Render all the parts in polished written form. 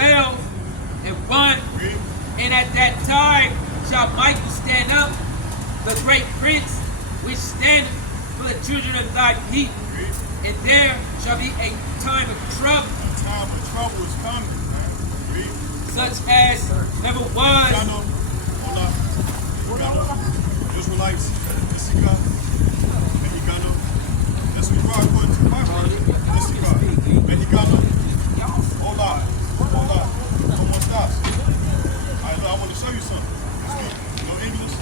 12 and 1. And at that time shall Michael stand up, the great prince, which standeth for the children of thy people. And there shall be a time of trouble. A time of trouble is coming, man. Such as never was. Israelites, this is God. Mexicano. That's what you are according to the Bible. This is God. Mexicano. Hold on. Come on, stop. I want to show you something. You speak no English?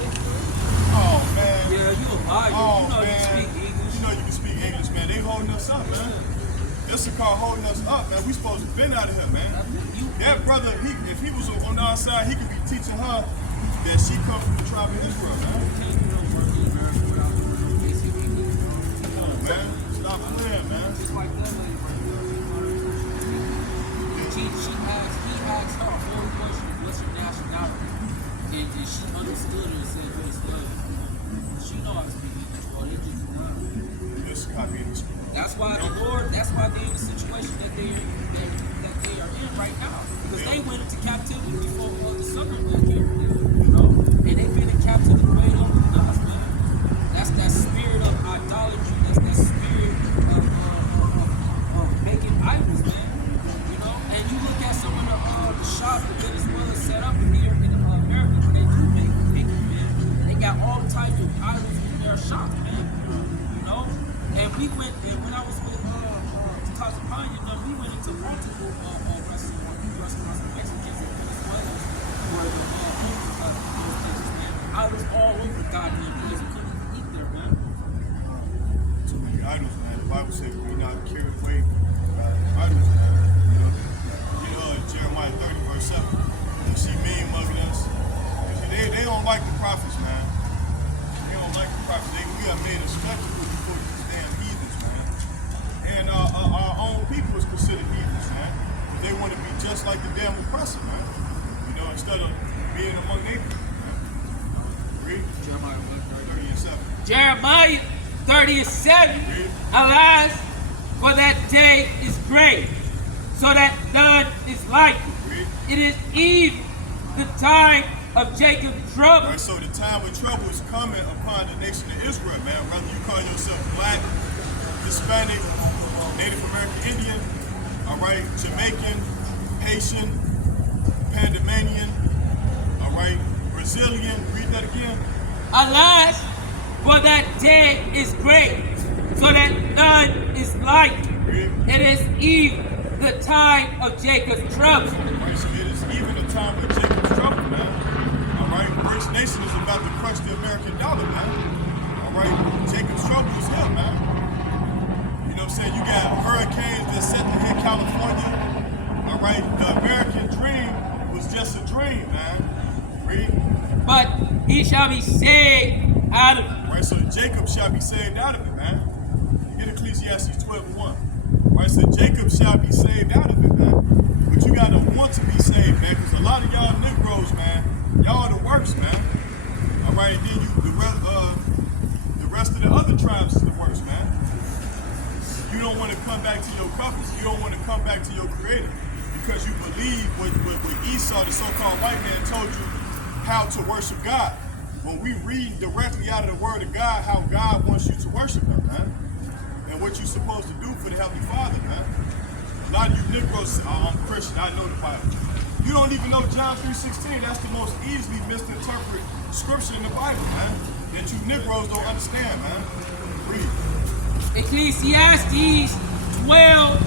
Oh, man. Yeah, you a Bible. Oh, you know man. you speak English. You know you can speak English, man. They holding us up, man. This is called holding us up, man. We supposed to have been out of here, man. That brother, if he was on our side, he could be teaching her that she comes from the tribe of Israel, man. Come on, man. Stop playing, man. Just like that lady right there. He asked her a whole question, what's your nationality? And she understood it and said, what is love? She know how to speak English, well, they just not. Just copy this. That's why they're in the situation that they are in right now. Because they went into captivity before the Southern Black came here, you know? And they've been in captivity way longer than us, man. That's that spirit of idolatry. That's that spirit of making idols, man. You know? And you look at some of the shops that Venezuela set up here in America, where they do make man. They got all types of idols in their shops, man. You know? And we went, and when I was with Casapanya, we went into multiple restaurants and Mexicans and Venezuelans where the those places, man. I was all over goddamn place. We couldn't even eat there, man. Too many idols, man. The Bible says we not carried away by idols, man. You know, Jeremiah 30, verse 7. You see mean mugging us. They don't like the prophets, man. They don't like the prophets. We are made a spectacle before these damn heathens, man. And our own people is considered heathens, man. But they want to be just like the damn oppressor, man. You know, instead of being among neighbors. Read Jeremiah 30 and 7. Jeremiah 30 and 7. Alas, for that day is great, so that none is like it. It is even the time of Jacob's trouble. Right, so the time of trouble is coming upon the nation of Israel, man. Whether you call yourself black, Hispanic, Native American Indian, all right, Jamaican, Haitian, Panamanian, all right, Brazilian. Read that again. Alas, for that day is great, so that none is like it. It is even the time of Jacob's trouble. Right, so it is even the time of Jacob's trouble, man. All right, British nation is about to crush the American dollar, man. All right, Jacob's trouble is here, man. You know what I'm saying? You got hurricanes that set to hit California. All right, the American dream was just a dream, man. Read. But he shall be saved out of it. Right, so Jacob shall be saved out of it, man. You get Ecclesiastes 12:1. Right, so Jacob shall be saved out of it, man. But you gotta want to be saved, man, because a lot of y'all Negroes, man, y'all are the worst, man. All right, and then the rest of the other tribes is the worst, man. You don't want to come back to your covenants. You don't want to come back to your Creator because you believe what Esau, the so-called white man, told you how to worship God. When we read directly out of the Word of God how God wants you to worship Him, man, and what you're supposed to do for the Heavenly Father, man. A lot of you Negroes say, oh, I'm Christian, I know the Bible. You don't even know John 3:16. That's the most easily misinterpreted scripture in the Bible, man, that you Negroes don't understand, man. Read. Ecclesiastes 12.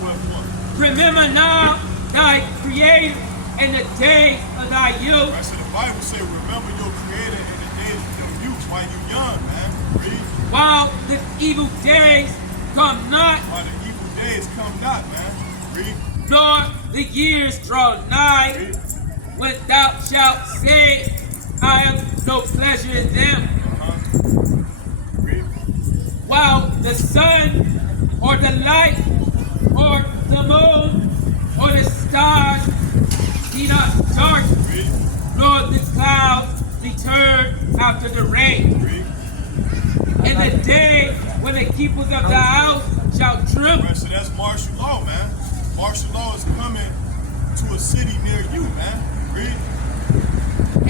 12:1. Remember now thy Creator in the days of thy youth. Right, so the Bible says, remember your Creator in the days of your youth while you're young, man. Read. While the evil days come not. While the evil days come not, man. Read. Nor the years draw nigh. Read. When thou shalt say, I have no pleasure in them. Read. While the sun or the light or the moon or the stars be not dark, nor the clouds return after the rain. In the day when the keepers of the house shall tremble. Right, so that's martial law, man. martial law is coming to a city near you, man. Read.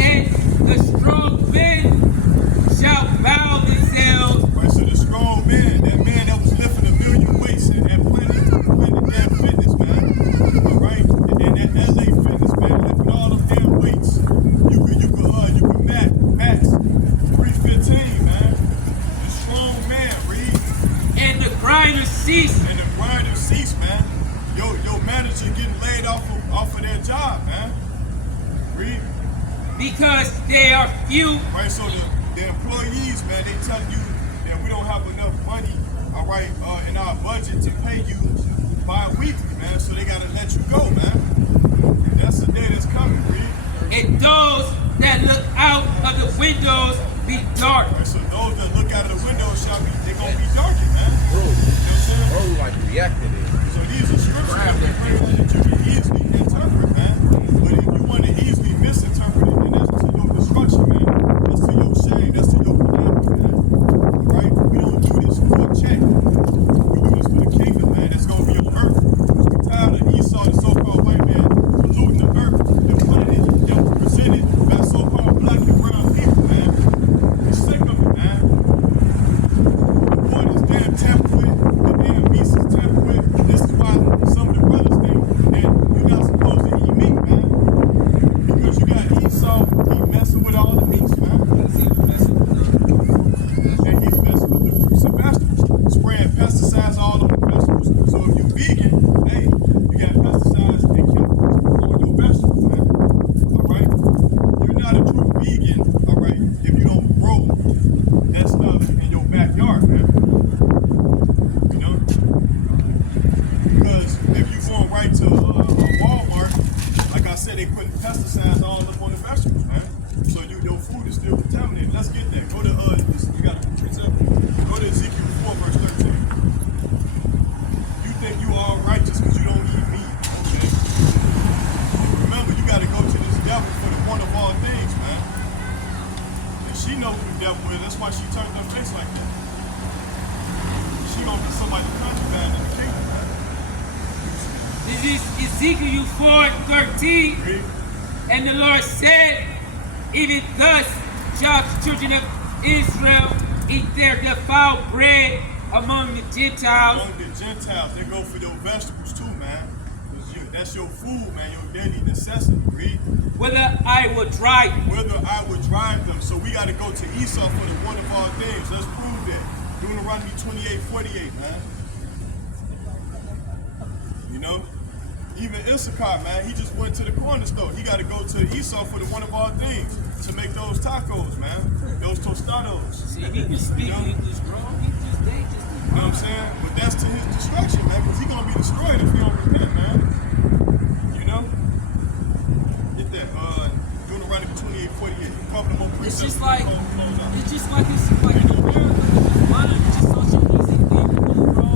And the strong men shall bow themselves. Right, so the strong man, that man that was lifting 1,000,000 weights and Planet Damn Fitness, man. All right, and that LA Fitness, man, lifting all them damn weights. You could max 315, man. The strong man, read. And the grinder cease. And the grinder cease, man. Your manager getting laid off of their job, man. Read. Because they are few. Right, so the employees, man, they telling you that we don't have enough money, all right, in our budget to pay you bi-weekly, man. So they gotta let you go, man. And that's the day that's coming, Reed. And those that look out of the windows be dark. Right, so those that look out of the windows they gonna be darkened, man. Bro, You know what I'm saying? bro, like reacted it. So these are scriptures that you can easily interpret, man. But if you want to easily misinterpret it, then that's to your destruction, man. That's to your shame. That's to your calamity, man. All right? We don't do this for a check. We do this for the kingdom, man. That's going to be on earth. Because we tired of Esau, the so-called white man, polluting the earth, the planet that was presented by so-called black and brown people, man. We're sick of it, man. The one is damn temperate, the damn beast is temperate. This is why some of the brothers think that you're not supposed to eat meat, man. Because you got Esau, he messing with all the meats, man. And he's messing with the fruits and vegetables, spraying pesticides all over the vegetables. So if you're vegan, hey, you got pesticides and chemicals on your vegetables, man. All right? You're not a true vegan, all right, if you don't grow that stuff in your backyard, man. You know? Because if you going right to Walmart, like I said, they putting pesticides all up on the vegetables, man. So your food is still contaminated. Let's get there. Go to you got a precept? Go to Ezekiel 4 verse 13. You think you all righteous because you don't eat meat, okay? Remember, you got to go to this devil for the one of all things, man. And she knows who the devil is. That's why she turned her face like that. She gonna be somebody contraband in the kingdom, man. This is Ezekiel 4:13. Read. And the Lord said, even thus shall the children of Israel eat their defiled bread among the Gentiles. Among the Gentiles, they go for your vegetables too, man. That's your food, man, your daily necessity. Read. Whether I will drive them. Whether I would drive them. So we got to go to Esau for the one of all things. Let's prove that. Deuteronomy 28:48, man. You know? Even Issachar, man, he just went to the corner store. He got to go to Esau for the one of all things to make those tacos, man. Those tostados. See, he can speak English, bro. He just, they just, You know what I'm saying? But that's to his destruction, man, because he's going to be destroyed if he don't repent, man. You know? Get that. Deuteronomy 28:48. Cover them more it's precepts. just like it's in the world, it's fun. It's just such an easy thing to do, bro.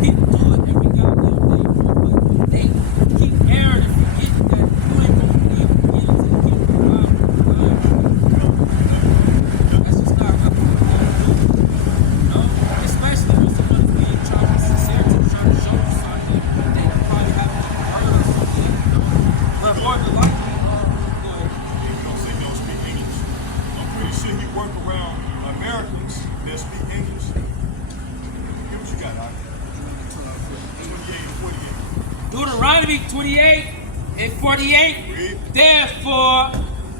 People do it every goddamn day, bro. But they keep erring and forgetting that you ain't gonna be able to get into the kingdom of God. That's just not what people do. You know? Especially when someone's being trying to be sincere to trying to show you something they probably haven't heard or something, you know? But more than likely, go ahead. You don't say don't speak English. I'm pretty sure he work around Americans that speak English. Here's what you got, Doc. 28 and 48. Deuteronomy 28:48. Read. Therefore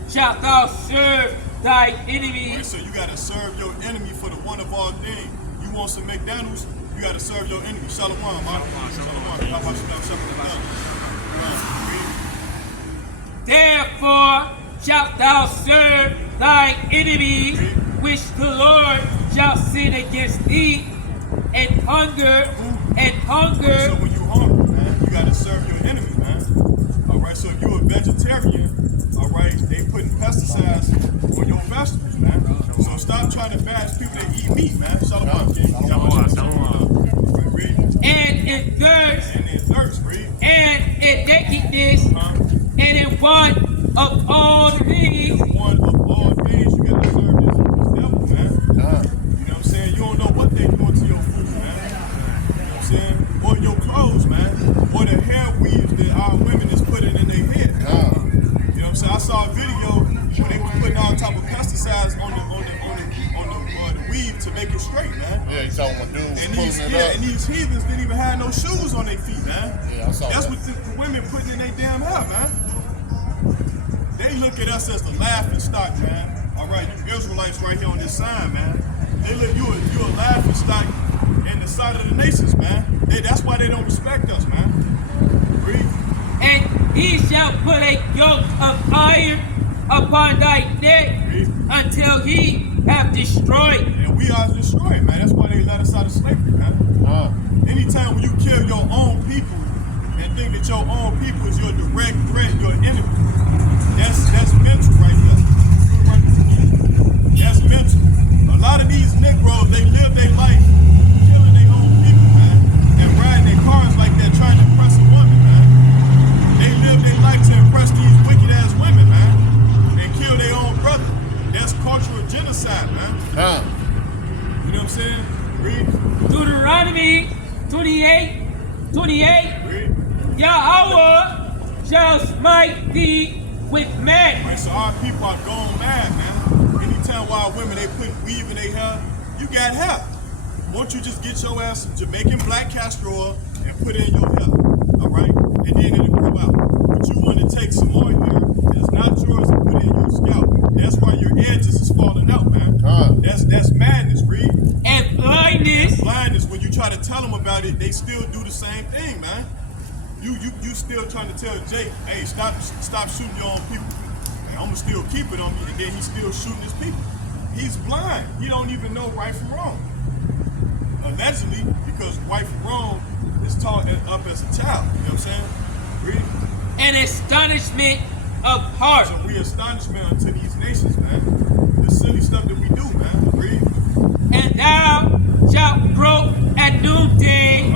shalt thou serve thy Right, enemies. so you gotta serve your enemy for the one of all things. You want some McDonald's, you gotta serve your enemy. Shalom, man. Shalom. Therefore shalt thou serve thy enemies, which the Lord shall send against thee, and hunger. So when you hungry, man, you gotta serve your enemy, man. All right. So if you're a vegetarian, all right, they putting pesticides on your vegetables, man. So stop trying to bash people that eat meat, man. Shalom, King. Right, read. And in thirst, And in thirst, read. and in nakedness, and in want of all things. One of all things, you gotta serve this devil, man. You know what I'm saying? You don't know what they doing to your food, man. You know what I'm saying? Or your clothes, man. Or the hair saw when dudes And pulling these, it yeah, up. and these heathens didn't even have no shoes on their feet, man. Yeah, I saw That's that. what the women putting in their damn hair, man. They look at us as the laughing stock, man. All right, you Israelites right here on this sign, man. They look you a laughing stock in the sight of the nations, man. That's why they don't respect us, man. Read. And he shall put a yoke of iron upon thy neck Read. until he have destroyed. And we are destroyed, man. That's why they let us out of slavery, man. Anytime when you kill your own people and think that your own people is your direct threat, your enemy, that's mental right there. That's mental. A lot of these Negroes, they live their life killing their own people, man, and riding their cars like that, trying to impress a woman, man. They live their life to impress these wicked ass women, man, and kill their own brother. That's cultural genocide, man. You know what I'm saying? Read. Deuteronomy 28:28. Read. Yahweh shall smite thee with men. Right, so our people are going mad, man. Anytime wild women, they put weave in their hair, you got hair. Won't you just get your ass some Jamaican black castor oil and put it in your hair, all right? And then it'll grow out. But you want to take some more hair that's not yours and put it in your scalp. That's why your edges is falling out, man. That's madness, Reed. And blindness. Blindness, when you try to tell them about it, they still do the same thing, man. You still trying to tell Jake, hey, stop shooting your own people. And I'm gonna still keep it on me, and then he's still shooting his people. He's blind. He don't even know right from wrong. Allegedly, because right from wrong is taught up as a child. You know what I'm saying? Read. And astonishment of heart. So we astonishment unto these nations, man. The silly stuff that we do, man. Read. And thou shalt grope at noonday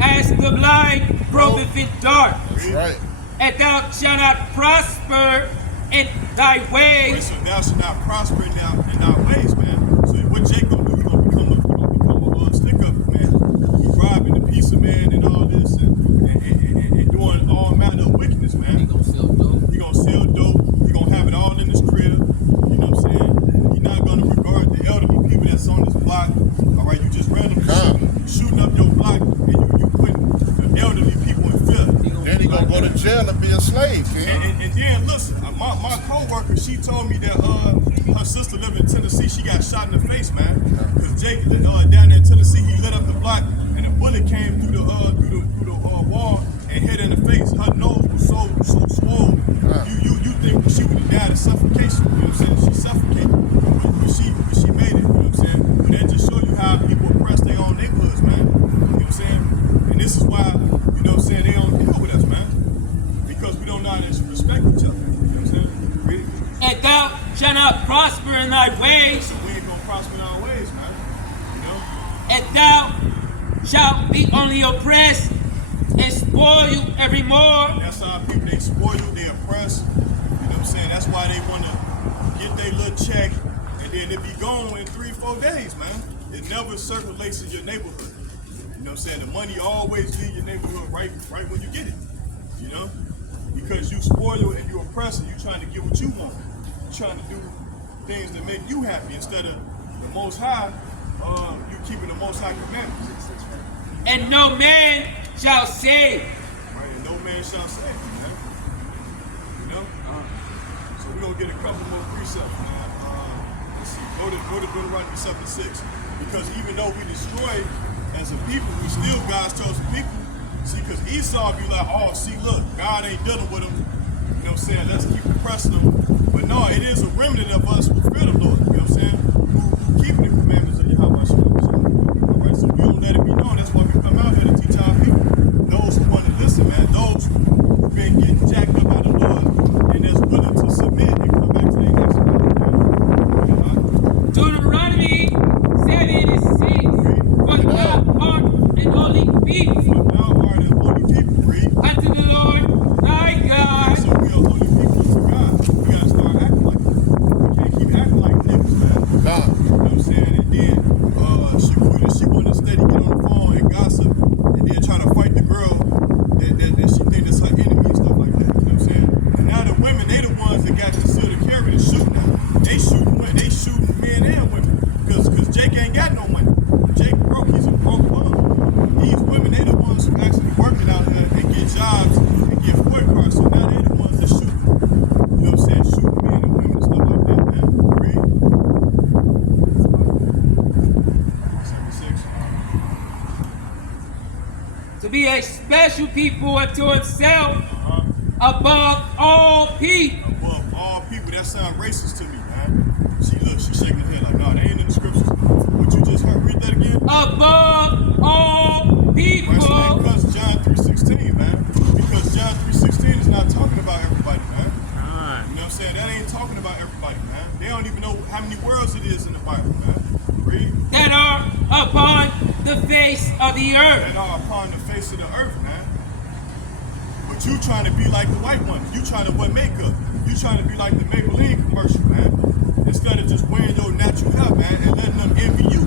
as the blind gropeth in dark. That's right. And thou shalt not prosper in thy Right, ways. so thou shalt not prosper in thy ways, man. So what Jacob do? He gonna become a stick up man. He's robbing the piece of man and all this and doing all manner of wickedness, man. He gonna sell dope. He gonna sell dope. He gonna have it all in his crib. You know what I'm saying? He's not gonna regard the elderly people that's on this block. All right, you just randomly shooting up your block and you putting the elderly people in fear. Then he gonna go to jail and be a slave, man. And then listen, my co-worker, she told me that her sister lived in Tennessee. She got shot in the face, man. Because Jake down there in Tennessee, he lit up the block and a bullet came through the wall and hit her in the face. Her nose was so swollen. You think she would have died of suffocation? You know what I'm saying? She suffocated, but she made it. You know what I'm saying? But that just show you how people oppress their own neighborhoods, man. You know what I'm saying? And this is why, you know what I'm saying, they don't deal with us, man. Because we don't know how to respect each other. You know what I'm saying? Really? And thou shalt not prosper in thy ways. So we ain't gonna prosper in our ways, man. You know? And thou shalt be only oppressed and spoil you evermore. That's how people, they spoil you, they oppress. You know what I'm saying? That's why they wanna get their little check and then it be gone in 3-4 days, man. It never circulates in your neighborhood. You know what I'm saying? The money always leave your neighborhood right when you get it. You know? Because you spoil and you oppress and you trying to get what you want. You trying to do things that make you happy instead of the Most High, you keeping the Most High commandments. And no man shall save. Right? And no man shall save you, man. You know? So we're going to get a couple more precepts, man. Let's see. Go to Deuteronomy 7:6. Because even though we destroyed as a people, we still God's chosen people. See, because Esau be like, oh, see, look, God ain't dealing with them. You know what I'm saying? Let's keep oppressing them. But no, it is a remnant of us who fear the Lord. You know what I'm saying? Who keep the commandments of Yahweh. All right, so we don't let it be known. That's why we come out here to teach our people. Those who want to listen, man. Those who've been getting jacked up by the Lord and that's willing to submit and come back to their next man. Deuteronomy 7:6. For thou art an holy people unto the Lord thy God. So we are holy people to God. We gotta start acting like it. We can't keep acting like niggas, man. You know what I'm saying? And then she wanted to steady get on the phone and God jobs and get Ford cars. So now they're the ones that shoot. You know what I'm saying? Shoot men and women and stuff like that, man. Read. 76. To be a special people unto himself above all people. Above all people. That sounds racist to me, man. She's shaking her head like, no, they ain't in the scriptures. What you just heard, read that again. Above all people. Right, so because John 3:16, man. Because John 3:16 is not talking about everybody, man. You know what I'm saying? That ain't talking about everybody, man. They don't even know how many worlds it is in the Bible, man. Read. That are upon the face of the earth. That are upon the face of the earth, man. But you trying to be like the white ones. You trying to wear makeup. You trying to be like the Maybelline commercial, man. Instead of just wearing your natural hair, man, and letting them envy you.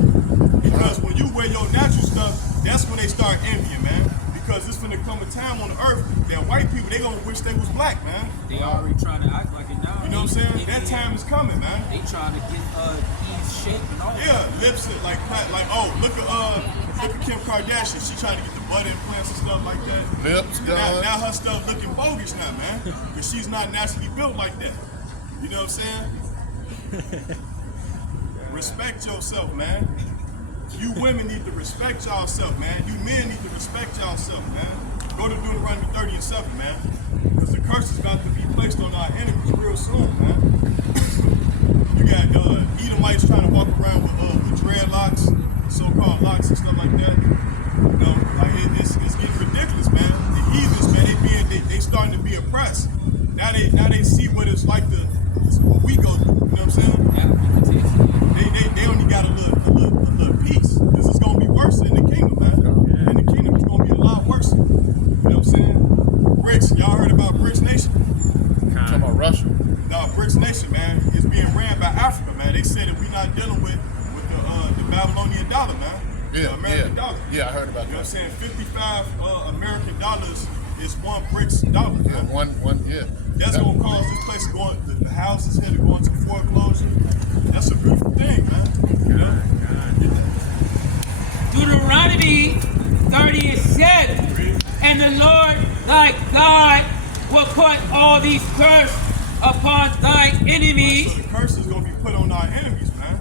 Because when you wear your natural stuff, that's when they start envying, man. Because it's gonna come a time on the earth that white people, they gonna wish they was black, man. They already trying to act like it now. You know what I'm saying? That time is coming, man. They trying to get Eve's shape and all. Yeah, lips like oh, look at Kim Kardashian. She trying to get the butt implants and stuff like that. Lips gone. Now her stuff looking bogus now, man. Because she's not naturally built like that. You know what I'm saying? Respect yourself, man. You women need to respect yourself, man. You men need to respect yourself, man. Go to Deuteronomy 30:7, man. Because the curse is about to be placed on our enemies real soon, man. You got Edomites trying to walk around with dreadlocks, so-called locks and stuff like that. You know, like it's getting ridiculous, man. The heathens, man, they starting to be oppressed. Now they see what it's like what we go through. You know what I'm saying? They only got a little piece. This is gonna be worse in the kingdom, man. And the kingdom is gonna be a lot worse. You know what I'm saying? BRICS, y'all heard about BRICS Nation? Talking about Russia. No, BRICS Nation, man, is being ran by Africa, man. They said that we're not dealing with the Babylonian dollar, man. The American dollar. Yeah, I heard about You know that. what I'm saying? 55 American dollars is one BRICS dollar, man. Yeah, one, yeah. That's gonna cause this place to go, the houses here to go into foreclosure. That's a beautiful thing, man. You know? Deuteronomy 30:7. And the Lord thy God will put all these curses upon thy enemies. So the curse is gonna be put on our enemies, man.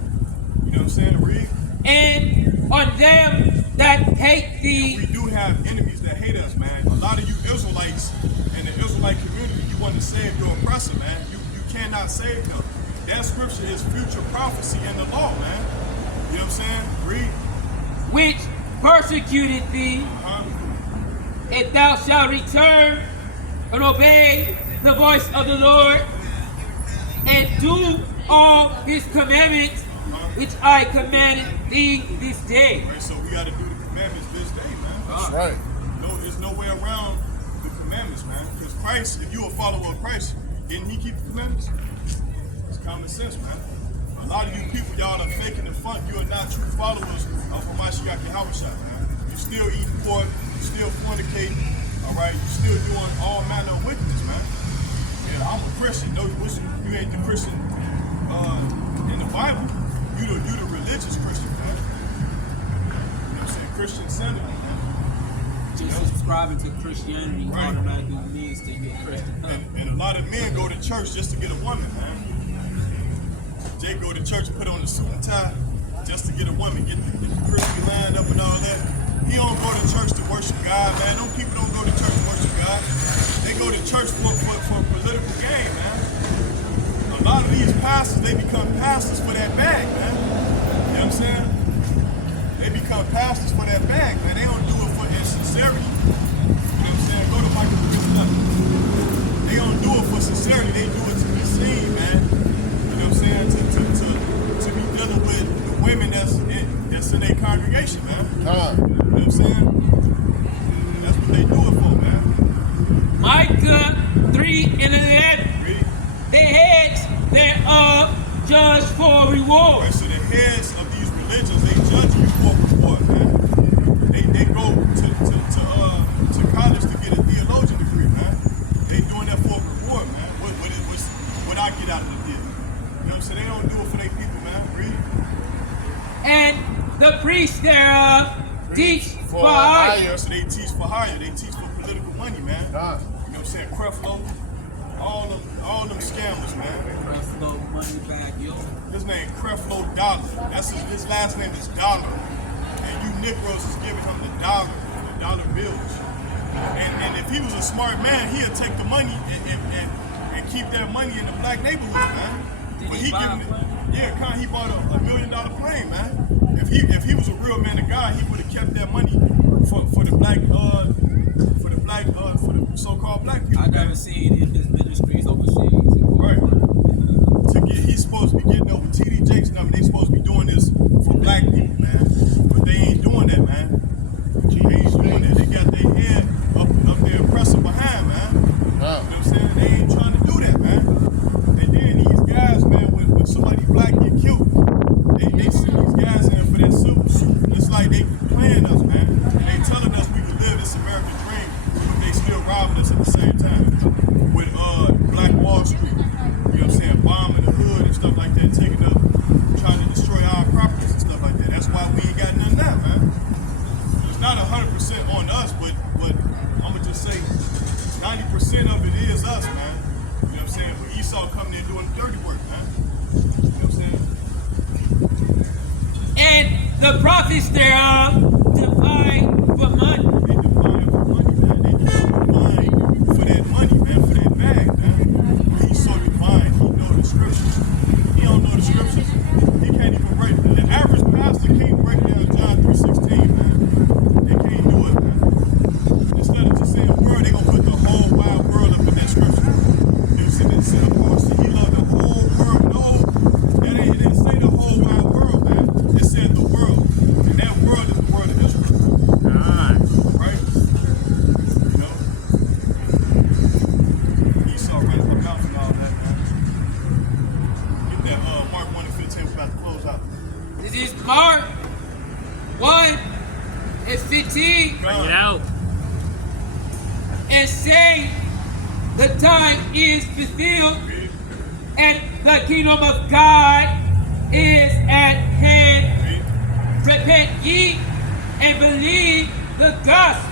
You know what I'm saying? Read. And on them that hate thee. We do have enemies that hate us, man. A lot of you Israelites in the Israelite community, you want to save your oppressor, man. You cannot save them. That scripture is future prophecy in the law, man. You know what I'm saying? Read. Which persecuted thee, if thou shalt return and obey the voice of the Lord, and do all his commandments, which I commanded thee this day. Right, so we got to do the commandments this day, man. That's right. No, there's no way around the commandments, man. Because Christ, if you're a follower of Christ, didn't he keep the commandments? It's common sense, man. A lot of you people, y'all are faking the fun. You are not true followers of Hamashiach Yahushua, man. You still eating pork, you still fornicating, all right? You still doing all manner of wickedness, man. Yeah, I'm a Christian. No, you ain't the Christian in the Bible. You the religious Christian, man. You know what I'm saying? Christian Senator, man. Just subscribing to Christianity automatically means that you're a Christian. And a lot of men go to church just to get a woman, man. Jay go to church and put on a suit and tie just to get a woman, get the crispy lined up and all that. He don't go to church to worship God, man. Those people don't go to church to worship God. They go to church for political gain, man. A lot of these pastors, they become pastors for that bag, man. You know what I'm saying? They become pastors for that bag, man. They don't do it for sincerity. You know what I'm saying? Go to Michael Jordan. They don't do it for sincerity. They do it to be seen, man. You know what I'm saying? To be dealing with the women that's in their congregation, man. You know what I'm saying? That's what they do it for, man. Micah 3:11. Read. The heads thereof judge for reward. Right, so the heads of these religions, they judge you for reward, man. They go to college to get a theologian degree, man. They doing that for a reward, man. What I get out of the deal. You know what I'm saying? They don't do it for their people, man. Read. And the priests thereof teach for hire. So they teach for hire. They teach for political money, man. man. You know God. what I'm saying? Creflo, all them scammers, man. Creflo money bag, yo. His name Creflo Dollar. His last name is Dollar. And you Negroes is giving him the dollar bills. And if he was a smart man, he'd take the money and keep that money in the black neighborhood, man. Did he buy a plane? Yeah, he bought a $1 million plane, man. If he was a real man of God, he would have kept that money for the so-called black people. I never seen in his ministries overseas. Right. He's supposed to be getting over TD Jakes and them. They supposed to be doing this for black people, man. But they ain't doing that, man. They ain't doing that. They got their head up there pressing behind, man. You know what I'm saying? They ain't trying to do that, man. And then these guys, man, when somebody black get killed, they send these guys in for that suit. It's like they playing us, man. And they telling us we can live this American dream, but they still robbing us at the same time. With Black Wall Street, you know what I'm saying, bombing the hood and stuff like that, taking up, trying to destroy our properties and stuff like that. That's why we ain't got none of that, man. It's not 100% on us, but I'm gonna just say 90% of it is us, man. You know what I'm saying? But Esau coming in doing the dirty work, man. You know what I'm saying? And the prophets thereof divide for money. They define for money, man. They define for that money, man, for that bag, man. He's so divine. He know the scriptures. He don't know the scriptures. He can't even write. The average pastor can't break down John 3:16, man. They can't do it, man. Instead of just saying world, they gonna put the whole wide world up in that scripture. You see, they said, of course, he loved the whole world. No, it didn't say the whole wide world, man. It said the world. And that world is the world of Israel. Right? You know? Esau ran up her mouth and all that, man. Get that Mark 1:15, we're about to close out. This is Mark 1 and 15. Bring it out. And say, the time is fulfilled, and the kingdom of God is at hand. Repent ye and believe the gospel.